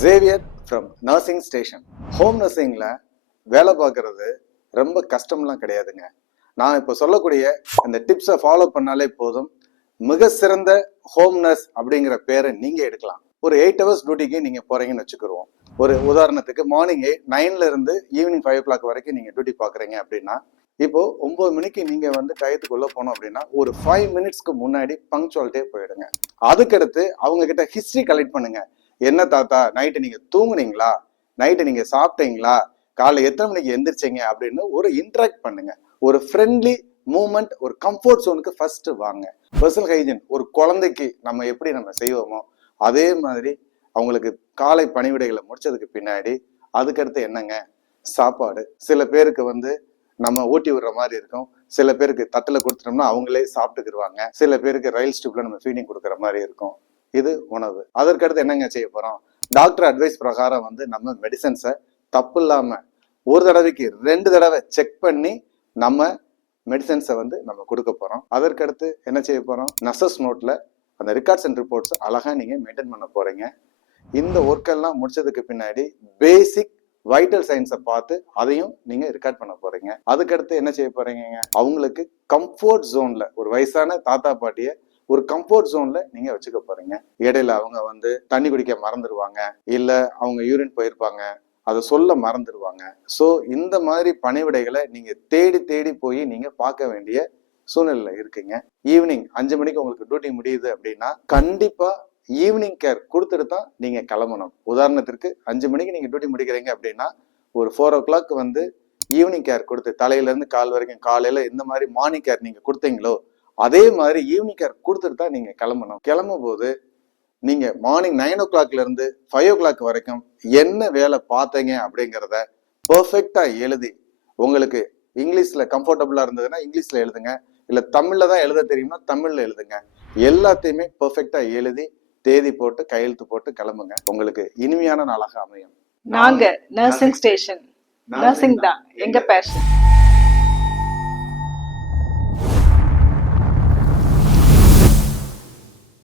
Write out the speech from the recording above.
Xavier from nursing station. Home நர்சிங்கில் வேலை பார்க்குறது ரொம்ப கஷ்டம்லாம் கிடையாதுங்க. நான் இப்போ சொல்லக்கூடிய அந்த டிப்ஸை ஃபாலோ பண்ணாலே போதும், மிக சிறந்த ஹோம் நர்ஸ் அப்படிங்கிற பேரை நீங்கள் எடுக்கலாம். ஒரு 8 hours டியூட்டிக்கு நீங்கள் போகிறீங்கன்னு வச்சுக்கிடுவோம். ஒரு உதாரணத்துக்கு மார்னிங் 9 இருந்து ஈவினிங் 5 o'clock வரைக்கும் நீங்கள் டியூட்டி பார்க்குறீங்க அப்படின்னா, இப்போ 9 மணிக்கு நீங்கள் டயத்துக்குள்ளே போனோம் அப்படின்னா ஒரு 5 minutesக்கு முன்னாடி பங்க்சுவாலிட்டியே போயிடுங்க. அதுக்கடுத்து அவங்க கிட்ட ஹிஸ்ட்ரி கலெக்ட் பண்ணுங்க. என்ன தாத்தா, நைட்டு நீங்க தூங்குனீங்களா, நைட்டு நீங்க சாப்பிட்டீங்களா, காலைல எத்தனை மணிக்கு எந்திரிச்சிங்க அப்படின்னு ஒரு இன்டராக்ட் பண்ணுங்க. ஒரு ஃப்ரெண்ட்லி மூமெண்ட், ஒரு கம்ஃபர்ட் ஜோனுக்கு ஃபர்ஸ்ட் வாங்க. பர்சனல் ஹைஜீன் ஒரு குழந்தைக்கு நம்ம எப்படி நம்ம செய்வோமோ அதே மாதிரி அவங்களுக்கு காலை பணிவிடைகளை முடிச்சதுக்கு பின்னாடி அதுக்கடுத்து என்னங்க, சாப்பாடு. சில பேருக்கு நம்ம ஊட்டி விடுற மாதிரி இருக்கும், சில பேருக்கு தட்டுல கொடுத்துட்டோம்னா அவங்களே சாப்பிட்டுக்கிடுவாங்க, சில பேருக்கு ரயில் ஸ்டியூப்ல நம்ம ஃபீடிங் கொடுக்குற மாதிரி இருக்கும். இது உணவு. அதற்கடுத்து என்னங்க செய்ய போறோம், டாக்டர் அட்வைஸ் பிரகாரம் நம்ம மெடிசன்ஸை தப்பு இல்லாம ஒரு தடவைக்கு 2 தடவை செக் பண்ணி நம்ம மெடிசன்ஸை நம்ம கொடுக்க போறோம். அதற்கடுத்து என்ன செய்ய போறோம், நர்சஸ் நோட்ல அந்த ரெக்கார்ட்ஸ் அண்ட் ரிப்போர்ட்ஸ் அழகா நீங்க மெயின்டைன் பண்ண போறீங்க. இந்த ஒர்க்கெல்லாம் முடிச்சதுக்கு பின்னாடி பேசிக் வைட்டல் சயின்ஸை பார்த்து அதையும் நீங்க ரெக்கார்ட் பண்ண போறீங்க. அதுக்கடுத்து என்ன செய்ய போறீங்க, அவங்களுக்கு கம்ஃபர்ட் ஜோன்ல ஒரு வயசான தாத்தா பாட்டிய ஒரு கம்ஃபர்ட் ஜோன்ல நீங்க வச்சுக்க போறீங்க. இடையில அவங்க தண்ணி குடிக்க மறந்துடுவாங்க, இல்ல அவங்க யூரின் போயிருப்பாங்க, அதை சொல்ல மறந்துடுவாங்க. ஸோ இந்த மாதிரி பணிவிடைகளை நீங்க தேடி தேடி போய் நீங்க பார்க்க வேண்டிய சூழ்நிலை இருக்குங்க. ஈவினிங் 5 மணிக்கு உங்களுக்கு டியூட்டி முடியுது அப்படின்னா கண்டிப்பா ஈவினிங் கேர் கொடுத்துட்டு தான் நீங்க கிளம்பணும். உதாரணத்திற்கு 5 மணிக்கு நீங்க டியூட்டி முடிக்கிறீங்க அப்படின்னா ஒரு 4 o'clock ஈவினிங் கேர் கொடுத்து தலையில இருந்து கால் வரைக்கும், காலையில இந்த மாதிரி மார்னிங் கேர் நீங்க கொடுத்தீங்களோ அதே மாதிரி ஈவினிங் கேர் கொடுத்துட்டு தான் நீங்க கிளம்பணும். கிளம்பும் போது நீங்க மார்னிங் 9 o'clockல இருந்து 5 o'clock வரைக்கும் என்ன வேலை பார்த்தீங்க அப்படிங்கிறத பெர்ஃபெக்டா எழுதி, உங்களுக்கு இங்கிலீஷ்ல கம்ஃபர்டபுளா இருந்ததுன்னா இங்கிலீஷ்ல எழுதுங்க, இல்ல தமிழ்ல தான் எழுத தெரியும்னா தமிழ்ல எழுதுங்க. எல்லாத்தையுமே பெர்ஃபெக்டா எழுதி தேதி போட்டு கையெழுத்து போட்டு கிளம்புங்க. உங்களுக்கு இனிமையான நாளாக அமையும். நாங்க நர்சிங் ஸ்டேஷன், நர்சிங் தான் எங்க பேஷன்.